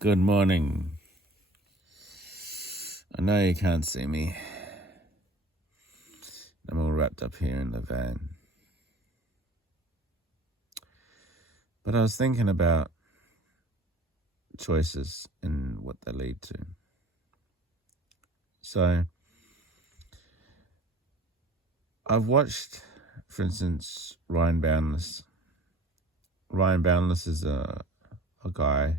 Good morning. I know you can't see me. I'm all wrapped up here in the van. But I was thinking about choices and what they lead to. So, I've watched, for instance, Ryan Boundless. Ryan Boundless is a guy.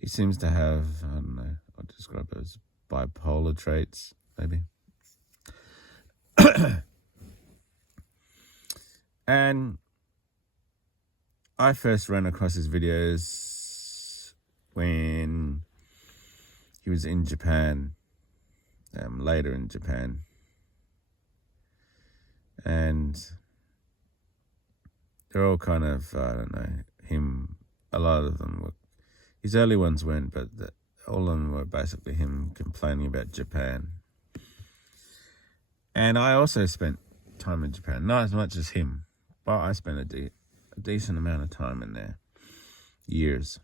He seems to have, I don't know, I'll describe it as bipolar traits, maybe. And I first ran across his videos when he was in Japan, later in Japan. And they're all kind of, I don't know, a lot of them were, his early ones weren't, but all of them were basically him complaining about Japan. And I also spent time in Japan, not as much as him, but I spent a decent amount of time in there, years.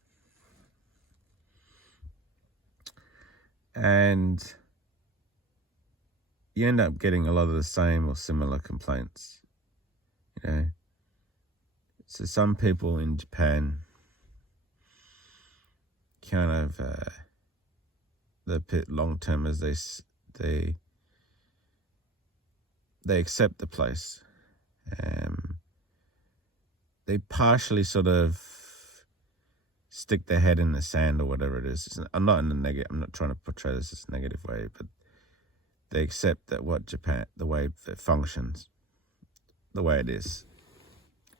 And you end up getting a lot of the same or similar complaints, you know. So some people in Japan kind of, the long-termers, they accept the place. They partially sort of stick their head in the sand or whatever it is. I'm not trying to portray this as a negative way, but they accept that the way it functions, the way it is.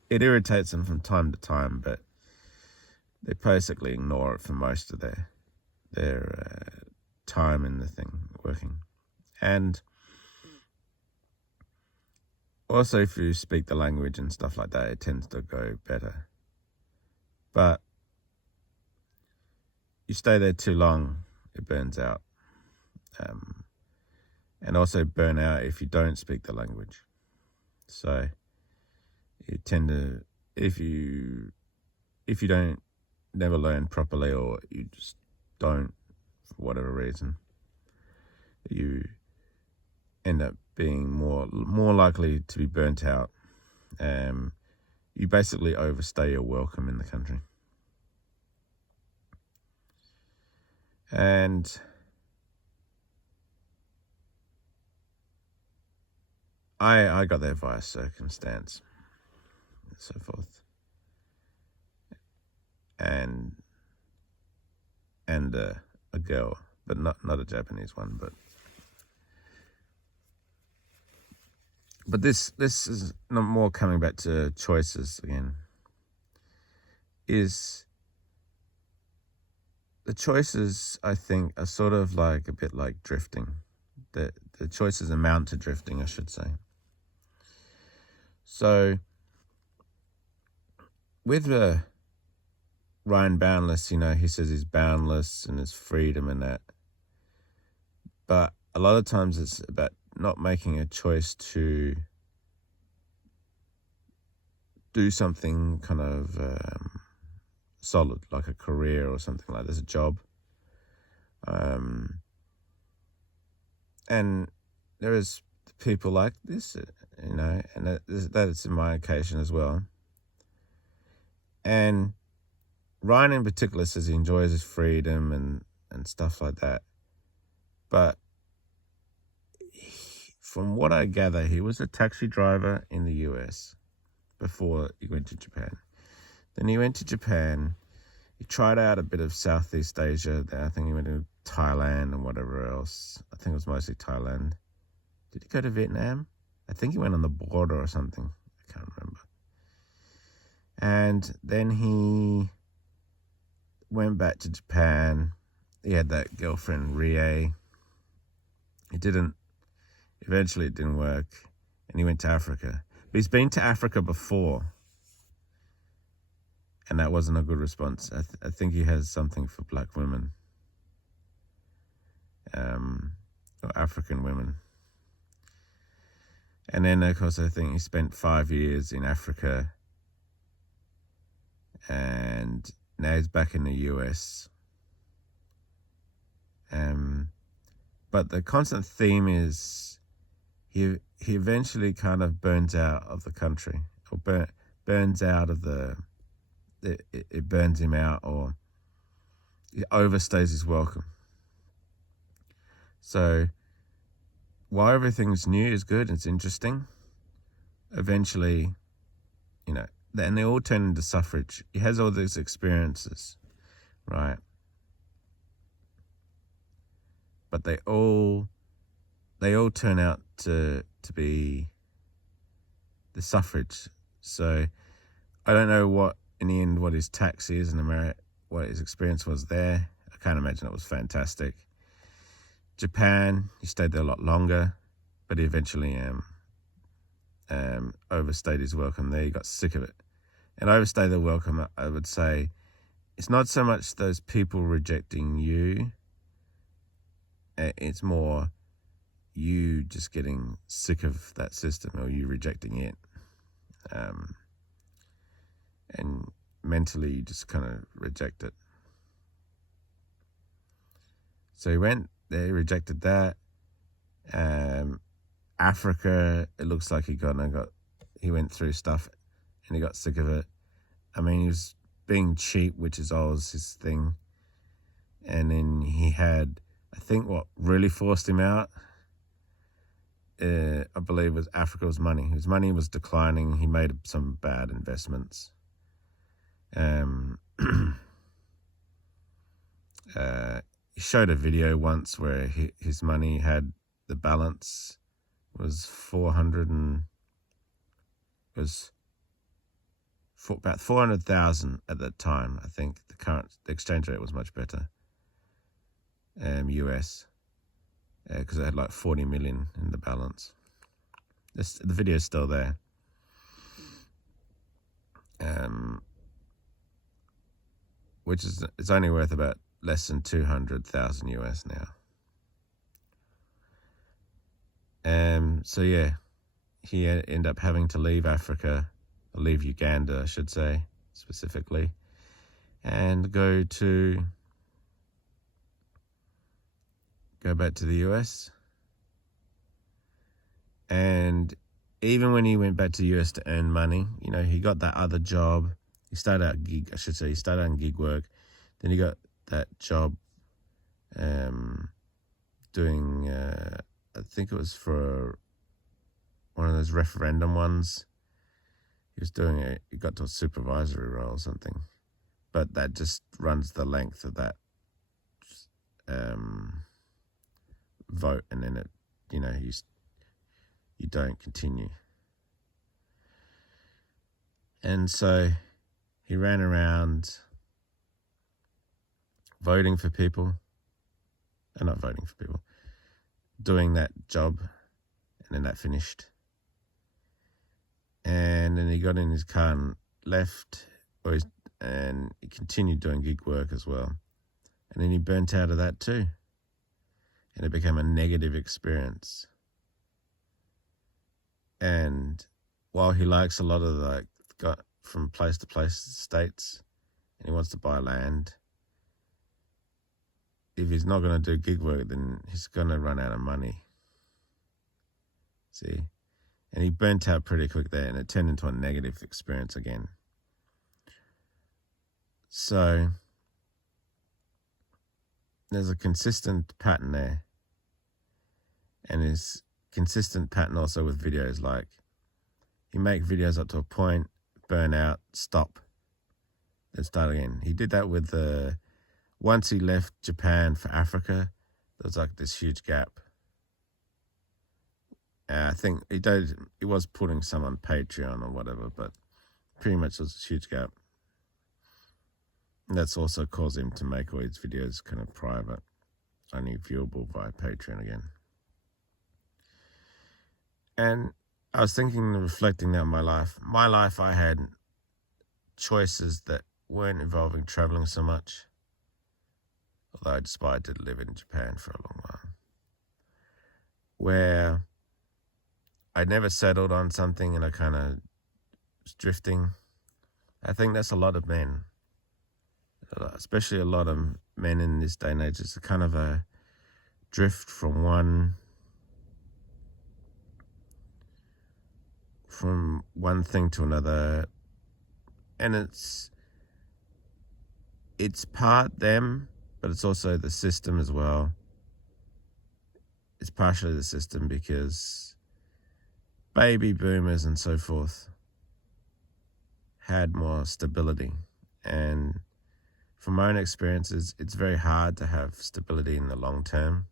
It irritates them from time to time, but they basically ignore it for most of their time in the thing, working. And also, if you speak the language and stuff like that, it tends to go better. But you stay there too long, it burns out. And also burn out if you don't speak the language. So you tend to, if you don't never learn properly, or you just don't, for whatever reason, you end up being more likely to be burnt out. You basically overstay your welcome in the country. And I got there via circumstance and so forth. And a girl, but not a Japanese one, but this is not more coming back to choices again. Is the choices, I think, are sort of like a bit like drifting. The choices amount to drifting, I should say. So with Ryan Boundless, you know, he says he's boundless and his freedom and that. But a lot of times it's about not making a choice to do something kind of solid, like a career or something like this, a job. And there is people like this, you know, and that is in my occasion as well. And Ryan in particular says he enjoys his freedom and stuff like that. But from what I gather, he was a taxi driver in the US before he went to Japan. Then he went to Japan. He tried out a bit of Southeast Asia. Then I think he went to Thailand and whatever else. I think it was mostly Thailand. Did he go to Vietnam? I think he went on the border or something. I can't remember. And then he went back to Japan. He had that girlfriend, Rie. Eventually it didn't work. And he went to Africa. But he's been to Africa before. And that wasn't a good response. I think he has something for black women. Or African women. And then, of course, I think he spent 5 years in Africa. And and now he's back in the US. But the constant theme is he eventually kind of burns out of the country, or burns out of it burns him out, or he overstays his welcome. So while everything's new, is good, it's interesting, eventually, then they all turn into suffrage. He has all these experiences, right? But they all turn out to be the suffrage. So I don't know what his tax is in America, what his experience was there. I can't imagine it was fantastic. Japan, he stayed there a lot longer, but he eventually overstayed his welcome there. He got sick of it. And overstay the welcome, I would say, it's not so much those people rejecting you. It's more you just getting sick of that system, or you rejecting it. And mentally you just kind of reject it. So he went there, rejected that. Africa, it looks like he went through stuff and he got sick of it. I mean, he was being cheap, which is always his thing. And then he had, I think what really forced him out, I believe, was Africa's money. His money was declining. He made some bad investments. He showed a video once where his money had the balance was about 400,000 at that time. I think the exchange rate was much better. US, because it had like 40 million in the balance. The video is still there. Which is, it's only worth about less than 200,000 US now. So yeah, he ended up having to leave Africa, or leave Uganda, I should say, specifically, and go back to the US. And even when he went back to the US to earn money, he got that other job. He started out in gig work. Then he got that job doing, I think it was for one of those referendum ones. He got to a supervisory role or something. But that just runs the length of that vote, and then you don't continue. And so he ran around not voting for people, doing that job, and then that finished. And then he got in his car and left, and he continued doing gig work as well. And then he burnt out of that too. And it became a negative experience. And while he likes a lot of got from place to place states, and he wants to buy land, if he's not going to do gig work, then he's going to run out of money. See? And he burnt out pretty quick there, and it turned into a negative experience again. So there's a consistent pattern there. And his consistent pattern also with videos, like he make videos up to a point, burn out, stop, then start again. He did that with once he left Japan for Africa, there was like this huge gap. I think he was putting some on Patreon or whatever, but pretty much it was a huge gap. And that's also caused him to make all his videos kind of private, only viewable via Patreon again. And I was thinking and reflecting on my life. My life, I had choices that weren't involving traveling so much, although I aspired to live in Japan for a long while, where I never settled on something and I kind of was drifting. I think that's a lot of men. especially a lot of men in this day and age, it's a kind of a drift from one thing to another, and it's part them, but it's also the system as well. It's partially the system because baby boomers and so forth had more stability, and from my own experiences, it's very hard to have stability in the long term.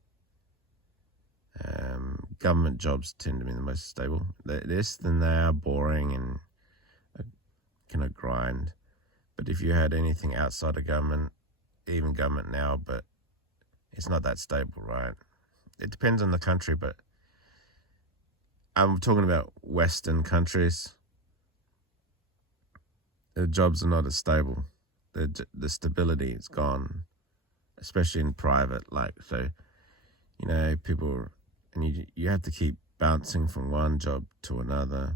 Government jobs tend to be the most stable. This, then they are boring and kind of grind. But if you had anything outside of government, even government now, but it's not that stable, right? It depends on the country, but I'm talking about Western countries. The jobs are not as stable. The stability is gone, especially in private. So, people, and you have to keep bouncing from one job to another,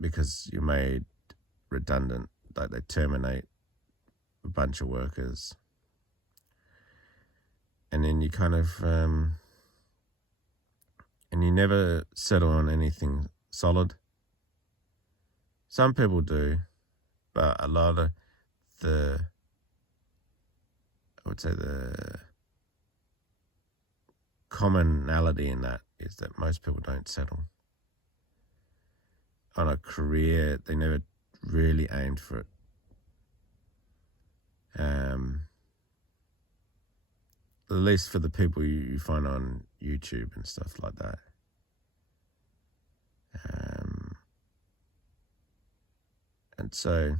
because you're made redundant. Like, they terminate a bunch of workers, and then you kind of and you never settle on anything solid. Some people do, but a lot of I would say the commonality in that is that most people don't settle on a career. They never really aimed for it. At least for the people you find on YouTube and stuff like that. And so,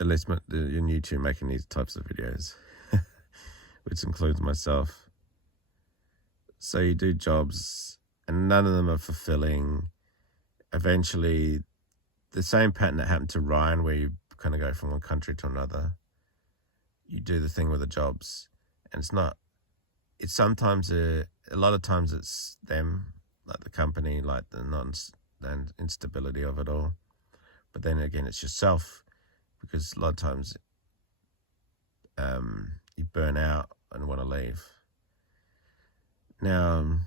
at least in YouTube, making these types of videos, which includes myself. So you do jobs, and none of them are fulfilling. Eventually, the same pattern that happened to Ryan, where you kind of go from one country to another, you do the thing with the jobs, and it's sometimes a lot of times it's them, like the company, like the instability of it all. But then again, it's yourself, because a lot of times you burn out and want to leave. Now,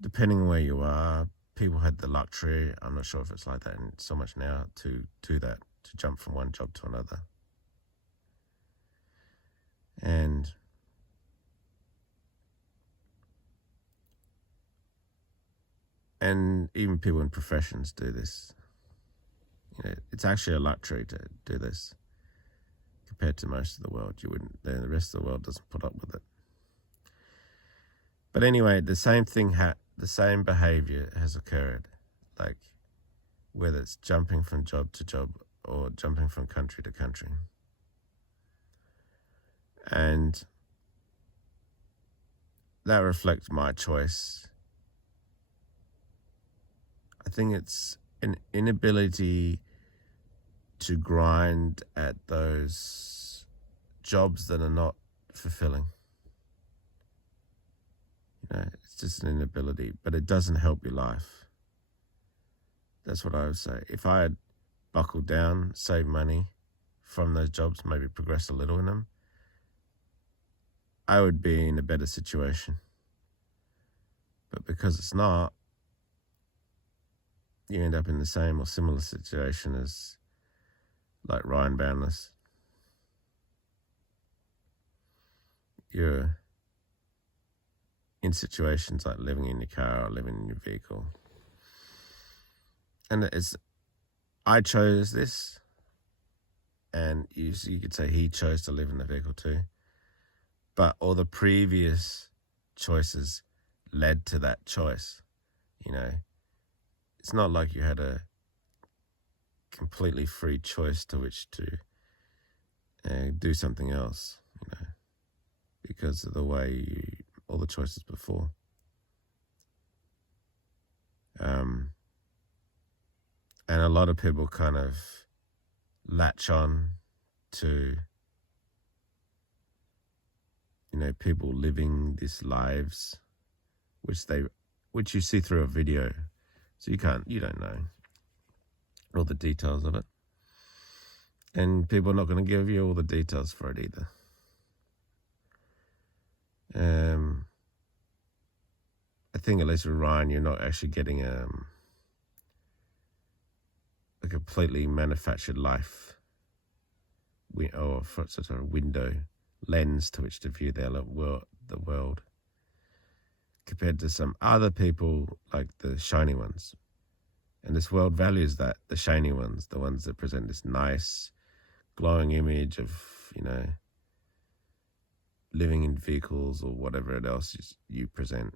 depending on where you are, people had the luxury, I'm not sure if it's like that and so much now, to do that, to jump from one job to another. And even people in professions do this. It's actually a luxury to do this compared to most of the world. The rest of the world doesn't put up with it. But anyway, the same thing, the same behavior has occurred, like whether it's jumping from job to job or jumping from country to country. And that reflects my choice. I think it's an inability to grind at those jobs that are not fulfilling. It's just an inability, but it doesn't help your life. That's what I would say. If I had buckled down, saved money from those jobs, maybe progressed a little in them, I would be in a better situation. But because it's not, you end up in the same or similar situation as like Ryan Boundless. You're in situations like living in your car or living in your vehicle. And I chose this, and you could say he chose to live in the vehicle too. But all the previous choices led to that choice. It's not like you had a completely free choice to which to do something else, because of the way all the choices before. And a lot of people kind of latch on to, people living these lives, which you see through a video, So you don't know all the details of it. And people are not going to give you all the details for it either. I think, at least with Ryan, you're not actually getting a completely manufactured life, or sort of window lens to which to view the world, compared to some other people like the shiny ones. And this world values that, the shiny ones, the ones that present this nice, glowing image of, living in vehicles or whatever else you present.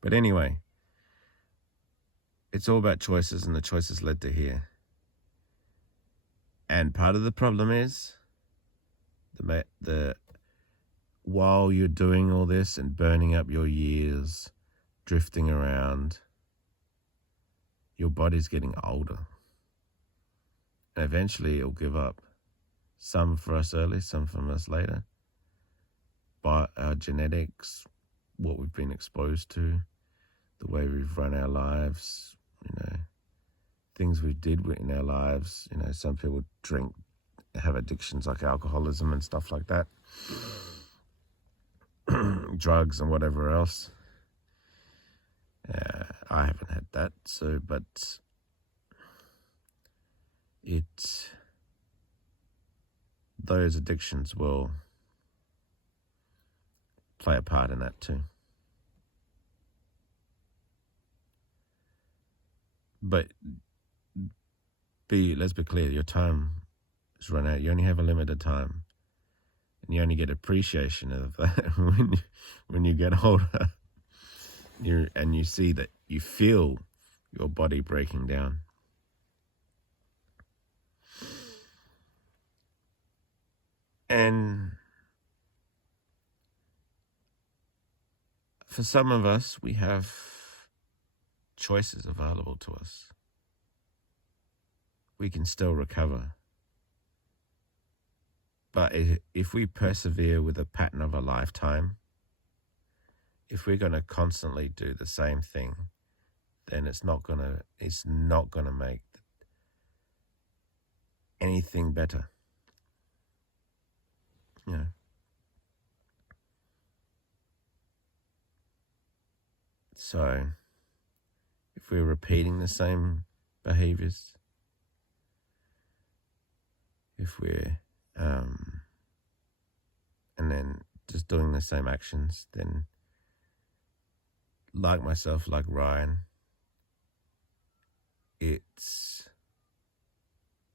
But anyway, it's all about choices, and the choices led to here. And part of the problem is while you're doing all this and burning up your years, drifting around, your body's getting older. And eventually it'll give up. Some for us early, some from us later. But our genetics, what we've been exposed to, the way we've run our lives, things we did in our lives. Some people drink, have addictions like alcoholism and stuff like that. Drugs and whatever else. I haven't had that, but those addictions will play a part in that too. But let's be clear, your time is run out. You only have a limited time. And you only get appreciation of that when you get older. And you see that you feel your body breaking down. And for some of us, we have choices available to us. We can still recover. But if we persevere with a pattern of a lifetime, if we're going to constantly do the same thing, then it's not going to make anything better. So if we're repeating the same behaviors, if we're and then just doing the same actions, then like myself, like Ryan, it's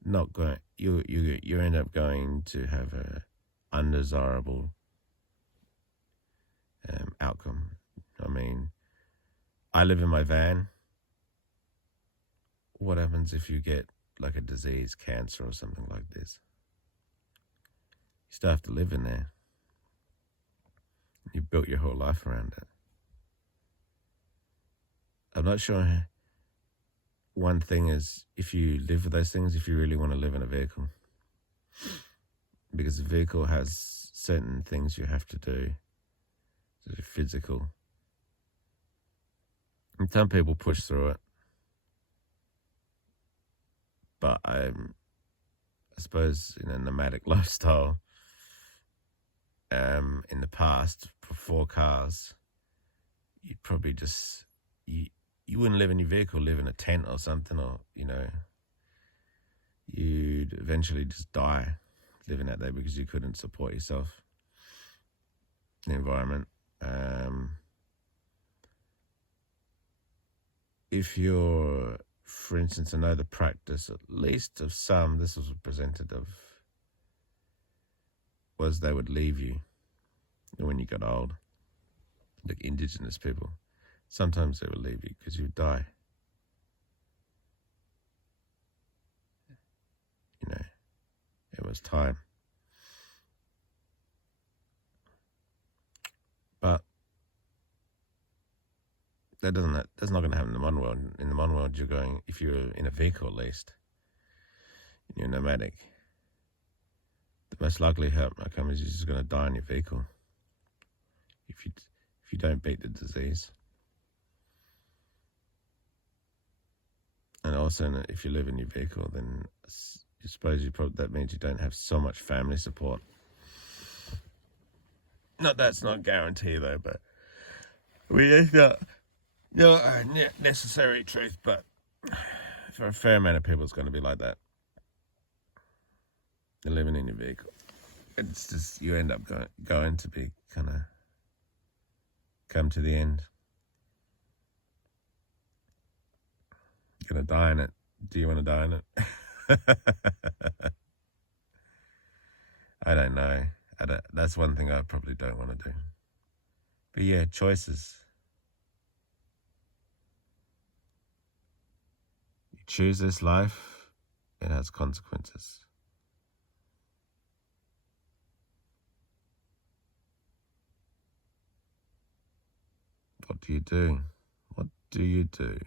not going. You end up going to have a undesirable outcome. I mean, I live in my van. What happens if you get like a disease, cancer or something like this? You still have to live in there. You built your whole life around it. I'm not sure. One thing is, if you live with those things, if you really want to live in a vehicle, because the vehicle has certain things you have to do, sort of physical. And some people push through it. But I suppose in a nomadic lifestyle, in the past, before cars, you'd probably just, you wouldn't live in your vehicle, live in a tent or something, or, you'd eventually just die living out there because you couldn't support yourself, the environment. If you're, for instance, I know the practice, at least of some, this was presented of, was they would leave you when you got old, like indigenous people. Sometimes they would leave you because you'd die. It was time. But that's not going to happen in the modern world. In the modern world, if you're in a vehicle at least, and you're nomadic, the most likely outcome is you're just going to die in your vehicle if you don't beat the disease. also, if you live in your vehicle, then I suppose that means you don't have so much family support. That's not guarantee though, but it's not a necessary truth. But for a fair amount of people, it's going to be like that. You're living in your vehicle. It's just you end up going to be kind of come to the end. You're gonna die in it. Do you want to die in it? I don't know. That's one thing I probably don't want to do. But yeah, choices. You choose this life, it has consequences. What do you do? What do you do?